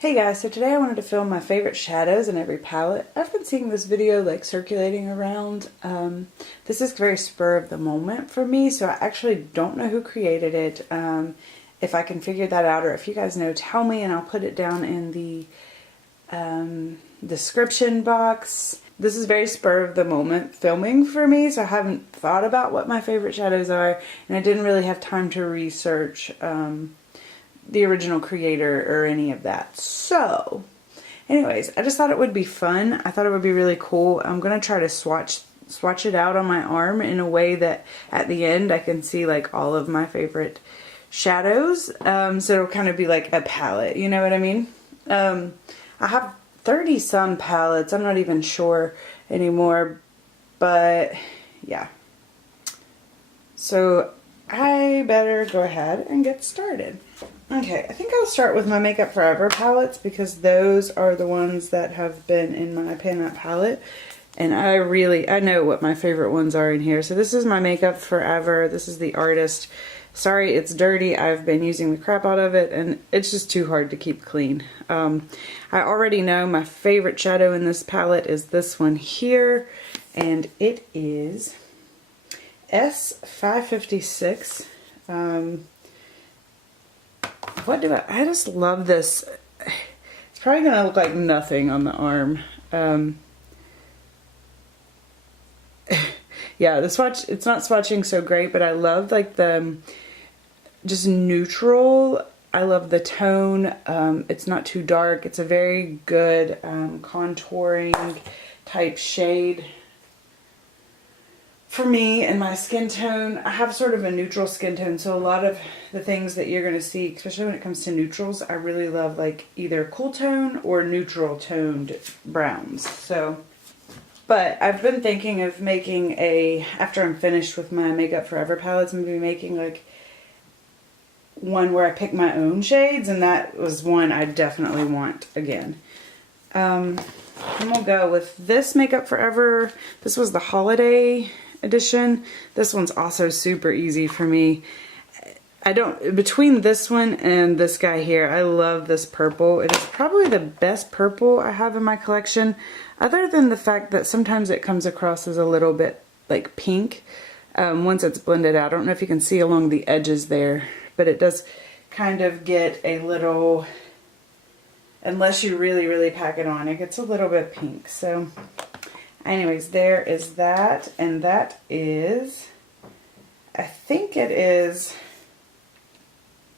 Hey guys, so today I wanted to film my favorite shadows in every palette. I've been seeing this video like circulating around. This is very spur of the moment for me, so I actually don't know who created it. If I can figure that out, or if you guys know, tell me and I'll put it down in the description box. This is very spur of the moment filming for me, so I haven't thought about what my favorite shadows are, and I didn't really have time to research the original creator or any of that. So anyways, I just thought it would be fun. I thought it would be really cool. I'm gonna try to swatch it out on my arm in a way that at the end I can see like all of my favorite shadows. So it'll kind of be like a palette, you know what I mean? I have 30 some palettes. I'm not even sure anymore, but yeah. So I better go ahead and get started. Okay, I think I'll start with my Makeup Forever palettes because those are the ones that have been in my Pan That palette. And I know what my favorite ones are in here. So this is my Makeup Forever. This is the Artist. Sorry, it's dirty. I've been using the crap out of it and it's just too hard to keep clean. I already know my favorite shadow in this palette is this one here. And it is S556. I just love this. It's probably gonna look like nothing on the arm. Yeah, the swatch, it's not swatching so great, but I love like the just neutral. I love the tone. It's not too dark. It's a very good contouring type shade. For me and my skin tone, I have sort of a neutral skin tone, so a lot of the things that you're going to see, especially when it comes to neutrals, I really love like either cool tone or neutral toned browns. So, but I've been thinking of making after I'm finished with my Makeup Forever palettes, I'm going to be making like one where I pick my own shades, and that was one I definitely want again. And we'll go with this Makeup Forever. This was the holiday edition. This one's also super easy for me. Between this one and this guy here, I love this purple. It is probably the best purple I have in my collection, other than the fact that sometimes it comes across as a little bit like pink once it's blended out. I don't know if you can see along the edges there, but it does kind of get a little, unless you really pack it on, it gets a little bit pink. So anyways, there is that, and that is, I think it is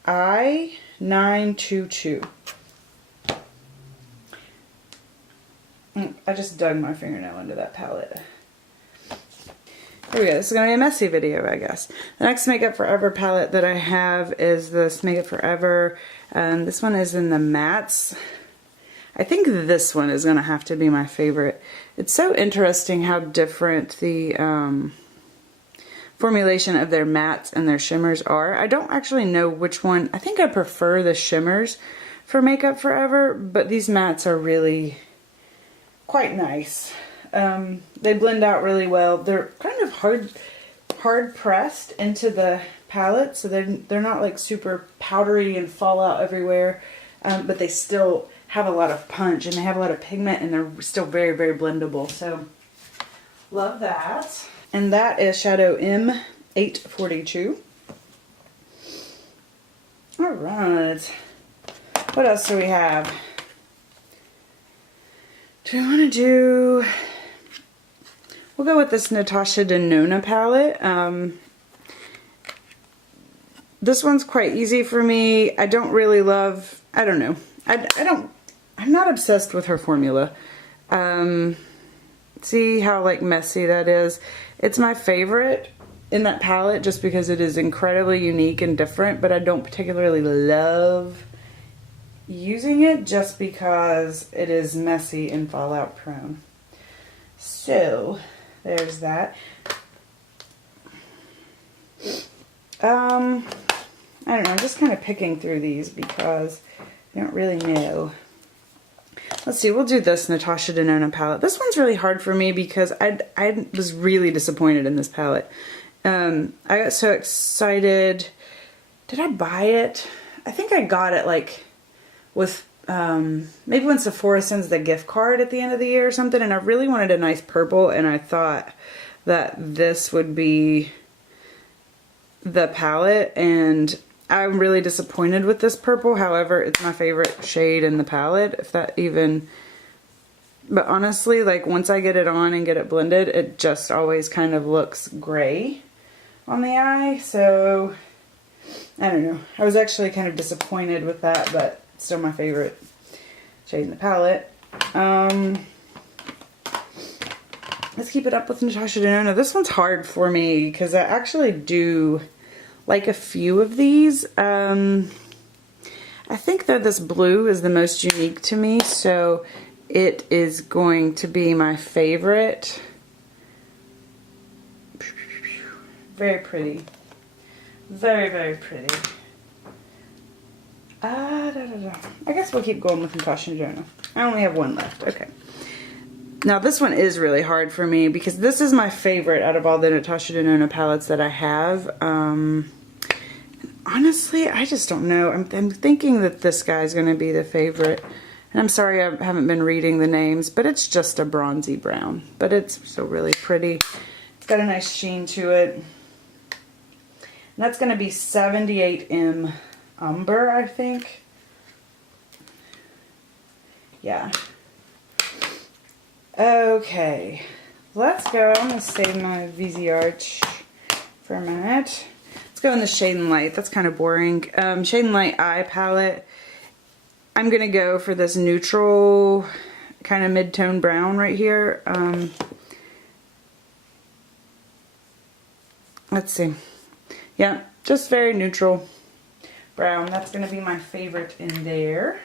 I922. I just dug my fingernail into that palette. There we go. This is going to be a messy video, I guess. The next Makeup Forever palette that I have is this Makeup Forever. This one is in the mattes. I think this one is going to have to be my favorite. It's so interesting how different the formulation of their mattes and their shimmers are. I don't actually know which one. I think I prefer the shimmers for Makeup Forever, but these mattes are really quite nice. They blend out really well. They're kind of hard pressed into the palette, so they're not like super powdery and fall out everywhere, but they still have a lot of punch and they have a lot of pigment and they're still very blendable. So love that. And that is Shadow M842. Alright. What else do we have? Do we want to do... We'll go with this Natasha Denona palette. This one's quite easy for me. I don't really love... I don't know. I'm not obsessed with her formula. See how like messy that is? It's my favorite in that palette just because it is incredibly unique and different, but I don't particularly love using it just because it is messy and fallout prone. So there's that. I don't know, I'm just kind of picking through these because I don't really know. Let's see, we'll do this Natasha Denona palette. This one's really hard for me because I was really disappointed in this palette. I got so excited. Did I buy it? I think I got it like with maybe when Sephora sends the gift card at the end of the year or something, and I really wanted a nice purple, and I thought that this would be the palette, and I'm really disappointed with this purple. However, it's my favorite shade in the palette, if that even... But honestly, like once I get it on and get it blended, it just always kind of looks gray on the eye. So, I don't know. I was actually kind of disappointed with that, but still my favorite shade in the palette. Let's keep it up with Natasha Denona. This one's hard for me because I actually do like a few of these. I think that this blue is the most unique to me, so it is going to be my favorite. Very pretty. Very, very pretty. I guess we'll keep going with Natasha Denona. I only have one left. Okay. Now this one is really hard for me because this is my favorite out of all the Natasha Denona palettes that I have. Honestly, I just don't know. I'm thinking that this guy's going to be the favorite. And I'm sorry I haven't been reading the names, but it's just a bronzy brown. But it's still really pretty. It's got a nice sheen to it. And that's going to be 78M Umber, I think. Yeah. Okay. Let's go. I'm going to save my Viseart for a minute. Let's go in the Shade and Light. That's kind of boring. Shade and Light eye palette. I'm going to go for this neutral kind of mid-tone brown right here. Let's see. Yeah, just very neutral brown. That's going to be my favorite in there.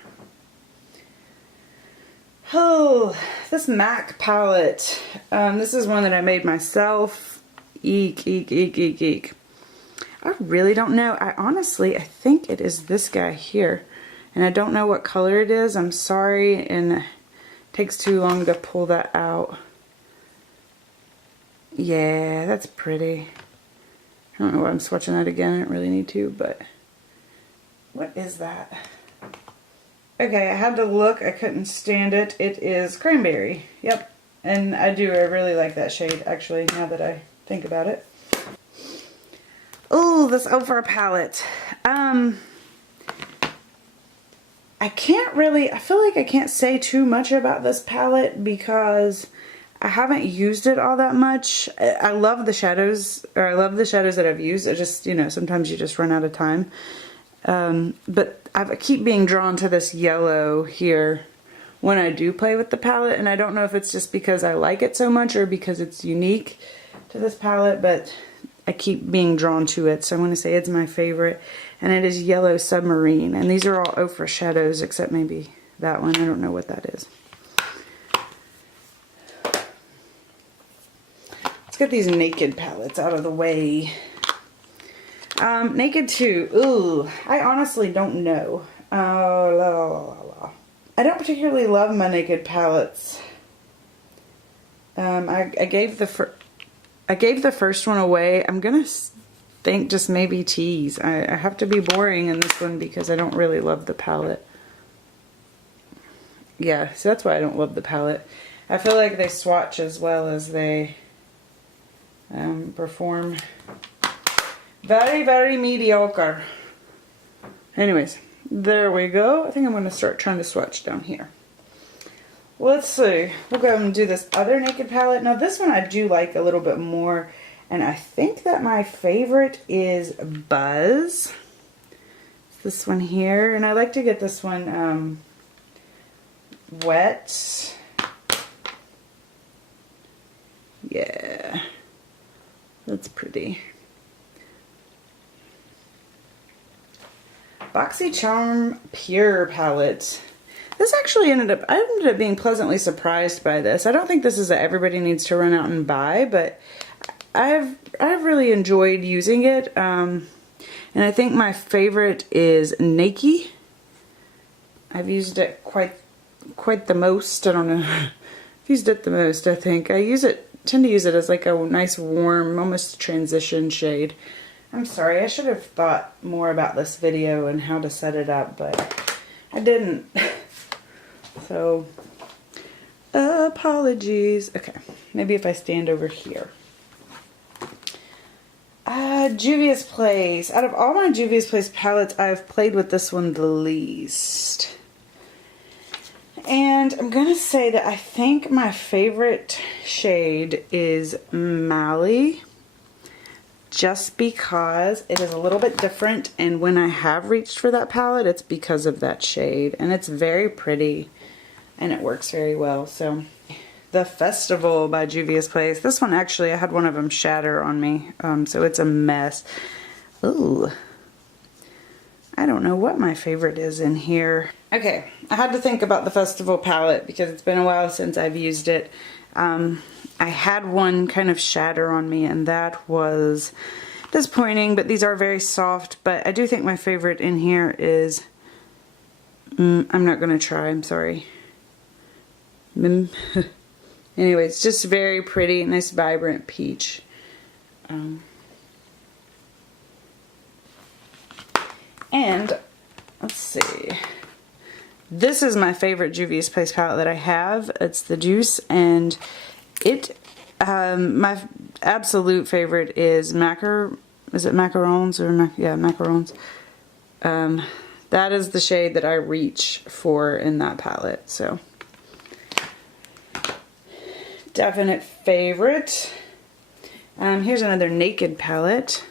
Oh, this MAC palette. This is one that I made myself. Eek, eek, eek, eek, eek. I really don't know. I think it is this guy here. And I don't know what color it is. I'm sorry, and it takes too long to pull that out. Yeah, that's pretty. I don't know why I'm swatching that again. I don't really need to, but what is that? Okay, I had to look. I couldn't stand it. It is Cranberry. Yep. And I really like that shade, actually, now that I think about it. Oh, this Ofra palette. I feel like I can't say too much about this palette because I haven't used it all that much. I love the shadows, or I love the shadows that I've used. It just, you know, sometimes you just run out of time. But I keep being drawn to this yellow here when I do play with the palette, and I don't know if it's just because I like it so much or because it's unique to this palette, but I keep being drawn to it, so I'm going to say it's my favorite. And it is Yellow Submarine. And these are all Ofra Shadows, except maybe that one. I don't know what that is. Let's get these Naked palettes out of the way. Naked 2. Ooh, I honestly don't know. I don't particularly love my Naked palettes. I gave the first one away. I'm gonna think just maybe tease. I have to be boring in this one because I don't really love the palette. Yeah, so that's why I don't love the palette. I feel like they swatch as well as they perform. Very, very mediocre. Anyways, there we go. I think I'm going to start trying to swatch down here. Let's see. We'll go and do this other Naked palette. Now this one I do like a little bit more. And I think that my favorite is Buzz. This one here. And I like to get this one wet. Yeah. That's pretty. Boxycharm Pure palette. This actually I ended up being pleasantly surprised by this. I don't think this is that everybody needs to run out and buy, but I've really enjoyed using it. And I think my favorite is Naked. I've used it quite the most. I don't know. I've used it the most, I think. Tend to use it as like a nice warm, almost transition shade. I'm sorry, I should have thought more about this video and how to set it up, but I didn't. so apologies. Okay, maybe if I stand over here. Juvia's Place. Out of all my Juvia's Place palettes, I've played with this one the least. And I'm going to say that I think my favorite shade is Mally. Just because it is a little bit different, and when I have reached for that palette, it's because of that shade. And it's very pretty, and it works very well. So, The Festival by Juvia's Place. This one, actually, I had one of them shatter on me, so it's a mess. Ooh. I don't know what my favorite is in here. Okay, I had to think about the Festival palette because it's been a while since I've used it. I had one kind of shatter on me, and that was disappointing, but these are very soft. But I do think my favorite in here is, I'm not going to try, I'm sorry. Anyway, it's just very pretty, nice vibrant peach. And let's see. This is my favorite Juvia's Place palette that I have. It's the Douce, and it my absolute favorite is macarons or yeah, macarons. That is the shade that I reach for in that palette. So definite favorite. Here's another Naked palette.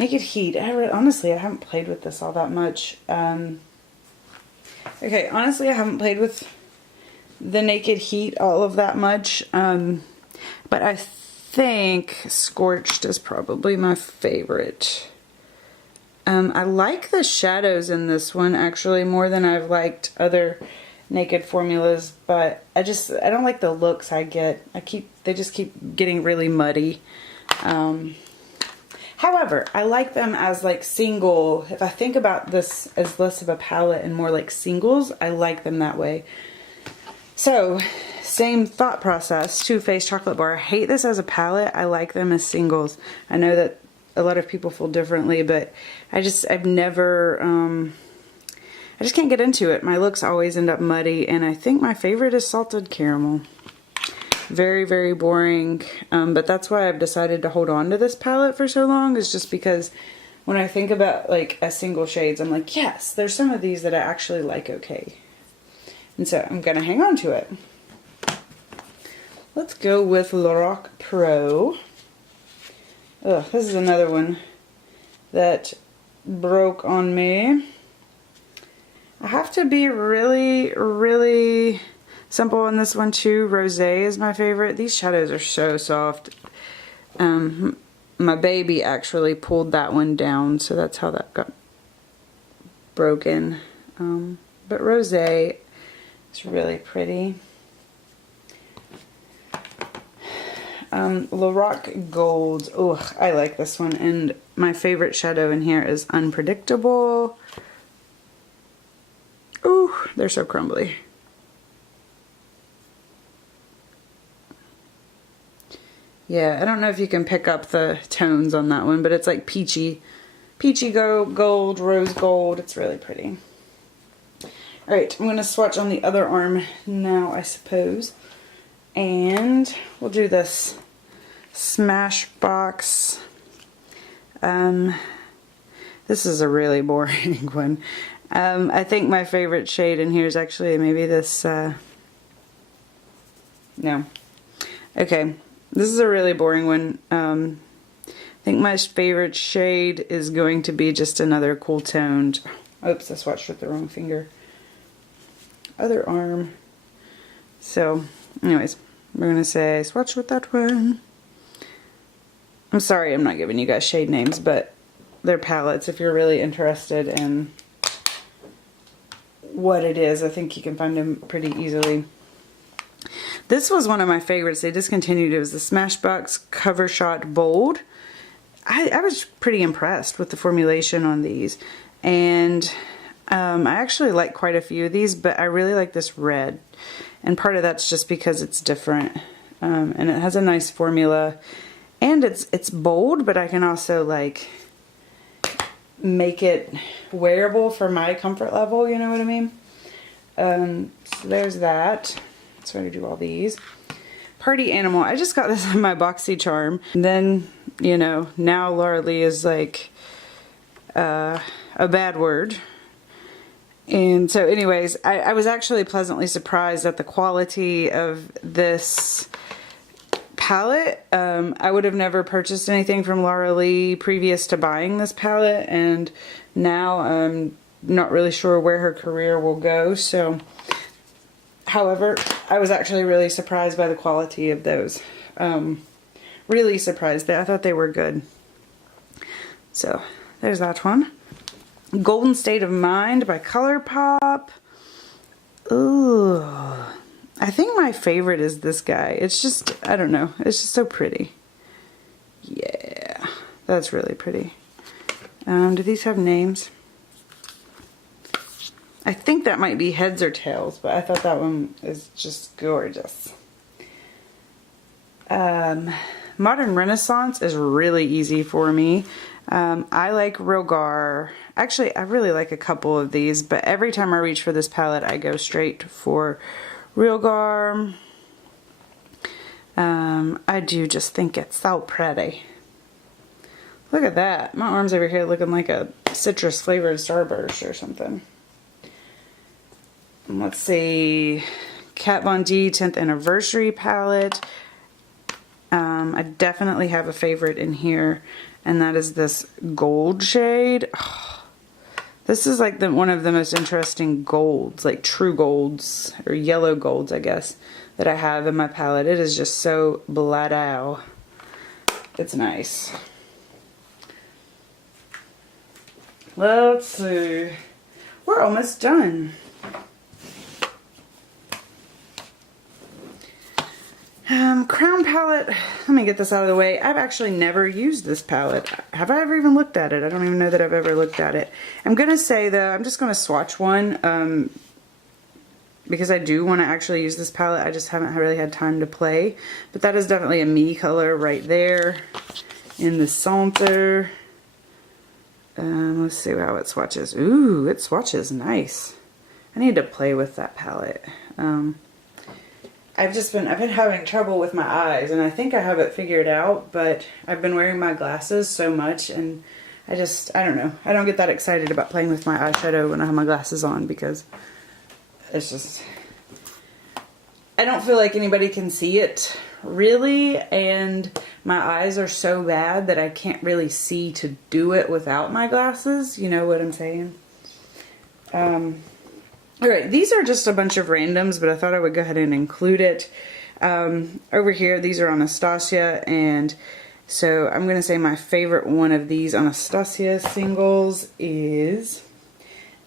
Naked Heat. Honestly, I haven't played with this all that much. Okay, honestly, I haven't played with the Naked Heat all of that much. But I think Scorched is probably my favorite. I like the shadows in this one actually more than I've liked other Naked formulas, but I don't like the looks I get. They just keep getting really muddy. However, I like them as like single. If I think about this as less of a palette and more like singles, I like them that way. So, same thought process. TooFaced Chocolate Bar. I hate this as a palette. I like them as singles. I know that a lot of people feel differently, but I've never, I just can't get into it. My looks always end up muddy, and I think my favorite is Salted Caramel. Very, very boring, but that's why I've decided to hold on to this palette for so long, is just because when I think about like as single shades, I'm like, yes, there's some of these that I actually like okay. And so I'm gonna hang on to it. Let's go with Lorac Pro. Ugh, this is another one that broke on me. I have to be really, really simple on this one too. Rosé is my favorite. These shadows are so soft. My baby actually pulled that one down, so that's how that got broken. But Rosé is really pretty. Lorac Gold. Oh, I like this one. And my favorite shadow in here is Unpredictable. Ooh, they're so crumbly. Yeah, I don't know if you can pick up the tones on that one, but it's like peachy gold, rose gold. It's really pretty. Alright, I'm going to swatch on the other arm now, I suppose. And we'll do this Smashbox. This is a really boring one. I think my favorite shade in here is actually maybe this, no. Okay. This is a really boring one. I think my favorite shade is going to be just another cool toned. Oops, I swatched with the wrong finger. Other arm. So, anyways, we're going to say swatch with that one. I'm sorry I'm not giving you guys shade names, but they're palettes. If you're really interested in what it is, I think you can find them pretty easily. This was one of my favorites. They discontinued. It was the Smashbox Cover Shot Bold. I was pretty impressed with the formulation on these. And I actually like quite a few of these, but I really like this red. And part of that's just because it's different. And it has a nice formula. And it's bold, but I can also like make it wearable for my comfort level, you know what I mean? So there's that. So I'm going to do all these. Party Animal. I just got this in my Boxycharm. And then, you know, now Laura Lee is like a bad word. And so anyways, I was actually pleasantly surprised at the quality of this palette. I would have never purchased anything from Laura Lee previous to buying this palette, and now I'm not really sure where her career will go. So, however, I was actually really surprised by the quality of those. Really surprised. I thought they were good. So, there's that one. Golden State of Mind by Colourpop. Ooh. I think my favorite is this guy. It's just, I don't know. It's just so pretty. Yeah. That's really pretty. Do these have names? I think that might be heads or tails, but I thought that one is just gorgeous. Modern Renaissance is really easy for me. I like Rogar. Actually, I really like a couple of these, but every time I reach for this palette, I go straight for Rogar. I do just think it's so pretty. Look at that. My arm's over here looking like a citrus flavored Starburst or something. Let's see. Kat Von D 10th Anniversary palette. I definitely have a favorite in here, and that is this gold shade. Oh, this is like one of the most interesting golds, like true golds, or yellow golds, I guess, that I have in my palette. It is just so blado. It's nice. Let's see. We're almost done. Crowne palette. Let me get this out of the way. I've actually never used this palette. Have I ever even looked at it? I don't even know that I've ever looked at it. I'm going to say though, I'm just going to swatch one because I do want to actually use this palette. I just haven't really had time to play. But that is definitely a me color right there in the Centre. Let's see how it swatches. Ooh, it swatches nice. I need to play with that palette. I've been having trouble with my eyes, and I think I have it figured out, but I've been wearing my glasses so much, and I don't know. I don't get that excited about playing with my eyeshadow when I have my glasses on, because it's just, I don't feel like anybody can see it, really, and my eyes are so bad that I can't really see to do it without my glasses. You know what I'm saying? Alright, these are just a bunch of randoms, but I thought I would go ahead and include it. Over here, these are Anastasia, and so I'm going to say my favorite one of these Anastasia singles is,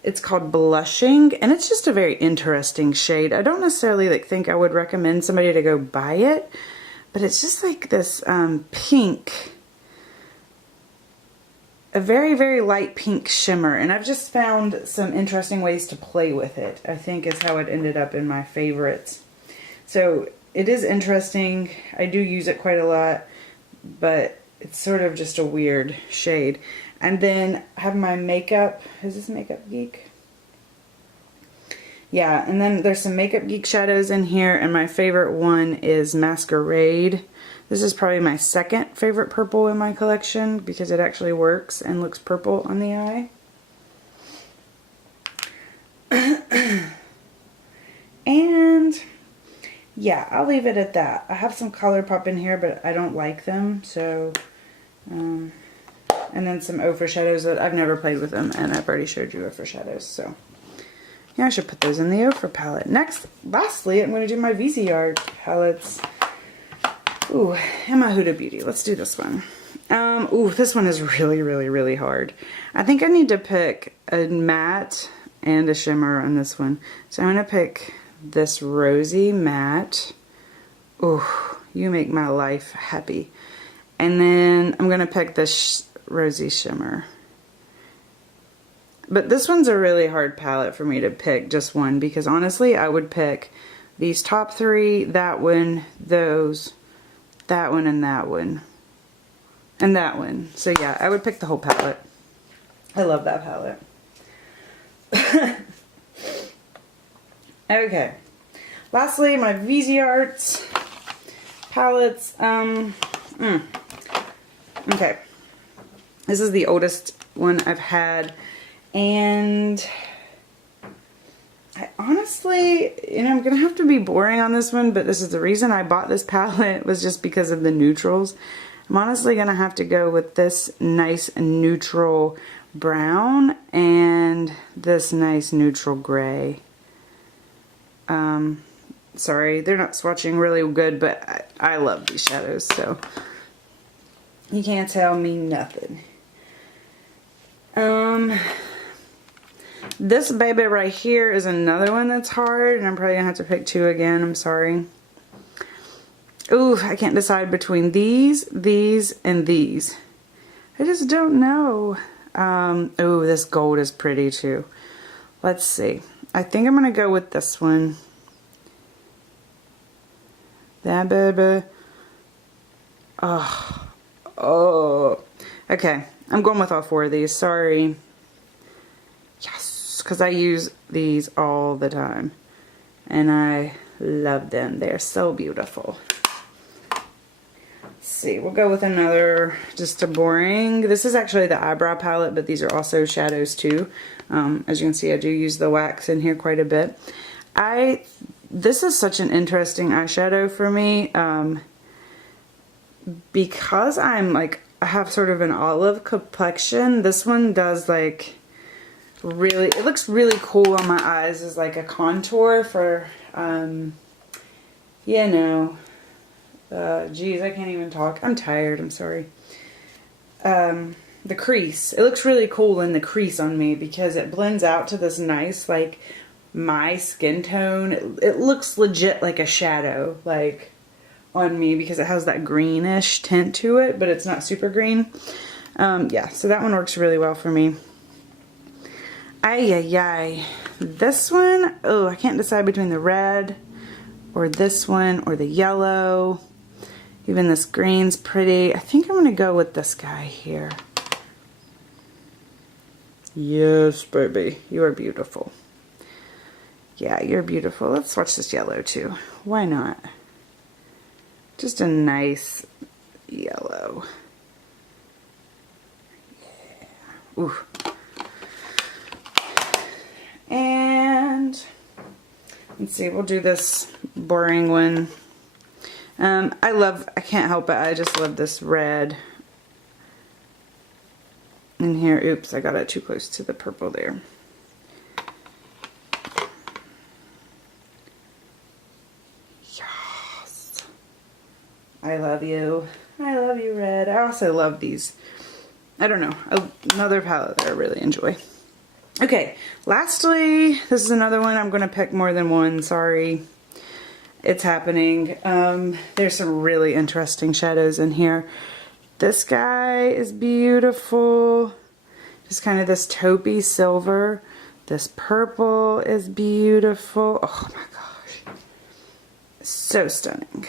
it's called Blushing, and it's just a very interesting shade. I don't necessarily think I would recommend somebody to go buy it, but it's just like this pink, a very, very light pink shimmer, and I've just found some interesting ways to play with it, I think is how it ended up in my favorites. So it is interesting. I do use it quite a lot, but it's sort of just a weird shade. And then I have my makeup, is this Makeup Geek? Yeah, and then there's some Makeup Geek shadows in here, and my favorite one is Masquerade. This is probably my second favorite purple in my collection because it actually works and looks purple on the eye. And yeah, I'll leave it at that. I have some Colourpop in here, but I don't like them. So, and then some Ofra Shadows that I've never played with them, and I've already showed you Ofra Shadows. So yeah, I should put those in the Ofra palette. Lastly, I'm going to do my Viseart palettes. Ooh, and my Huda Beauty. Let's do this one. Ooh, this one is really, really, really hard. I think I need to pick a matte and a shimmer on this one. So I'm going to pick this rosy matte. Ooh, you make my life happy. And then I'm going to pick this rosy shimmer. But this one's a really hard palette for me to pick just one, because honestly, I would pick these top three, that one, those, that one, and that one. And that one. So yeah, I would pick the whole palette. I love that palette. Okay. Lastly, my Viseart palettes. Okay. This is the oldest one I've had. And I honestly, you know, I'm going to have to be boring on this one, but this is the reason I bought this palette was just because of the neutrals. I'm honestly going to have to go with this nice neutral brown and this nice neutral gray. Sorry, they're not swatching really good, but I love these shadows, so you can't tell me nothing. This baby right here is another one that's hard, and I'm probably gonna have to pick two again. I'm sorry. Ooh, I can't decide between these, and these. I just don't know. Ooh, this gold is pretty too. Let's see. I think I'm gonna go with this one. That baby. Oh. Okay, I'm going with all four of these. Sorry. Yes, because I use these all the time. And I love them. They're so beautiful. Let's see, we'll go with another, just a boring. This is actually the eyebrow palette, but these are also shadows too. As you can see, I do use the wax in here quite a bit. This is such an interesting eyeshadow for me. Because I'm like, I have sort of an olive complexion, this one does like really, it looks really cool on my eyes as like a contour for, you know, geez, I can't even talk. I'm tired, I'm sorry. The crease. It looks really cool in the crease on me because it blends out to this nice, like, my skin tone. It looks legit like a shadow, like, on me because it has that greenish tint to it, but it's not super green. Yeah, so that one works really well for me. Ay. This one, oh, I can't decide between the red or this one or the yellow. Even this green's pretty. I think I'm going to go with this guy here. Yes, baby. You are beautiful. Yeah, you're beautiful. Let's swatch this yellow too. Why not? Just a nice yellow. Yeah. Ooh. And let's see, we'll do this boring one. I can't help it, I just love this red in here. Oops, I got it too close to the purple there. Yes. I love you. I love you, red. I also love these. I don't know, another palette that I really enjoy. Okay, lastly, this is another one. I'm going to pick more than one, sorry. It's happening. There's some really interesting shadows in here. This guy is beautiful. Just kind of this taupey silver. This purple is beautiful. Oh my gosh. So stunning.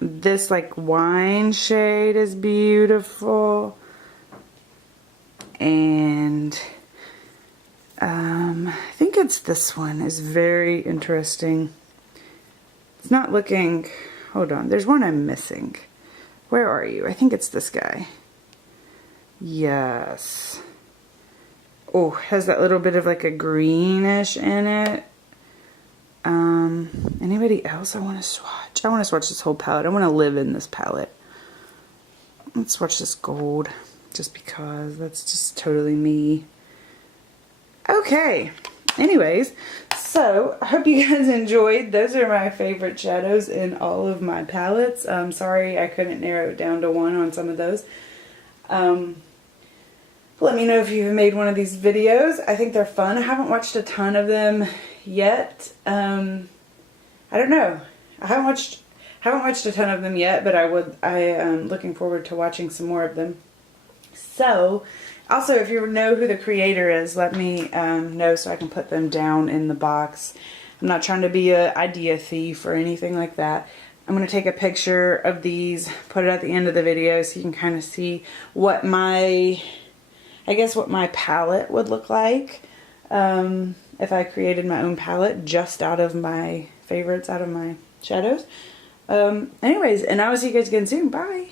This like wine shade is beautiful. And I think it's this one is very interesting. It's not looking, hold on, there's one I'm missing. Where are you? I think it's this guy. Yes. Oh, has that little bit of like a greenish in it. Anybody else I want to swatch? I want to swatch this whole palette. I want to live in this palette. Let's swatch this gold. Just because that's just totally me. Okay, anyways, so I hope you guys enjoyed. Those are my favorite shadows in all of my palettes. Sorry I couldn't narrow it down to one on some of those. Let me know if you've made one of these videos. I think they're fun. I haven't watched a ton of them yet. I don't know. I haven't watched a ton of them yet, but I am looking forward to watching some more of them. So, also, if you know who the creator is, let me know so I can put them down in the box. I'm not trying to be an idea thief or anything like that. I'm going to take a picture of these, put it at the end of the video so you can kind of see what my, I guess what my palette would look like. if I created my own palette just out of my favorites, out of my shadows. Anyways, and I will see you guys again soon. Bye!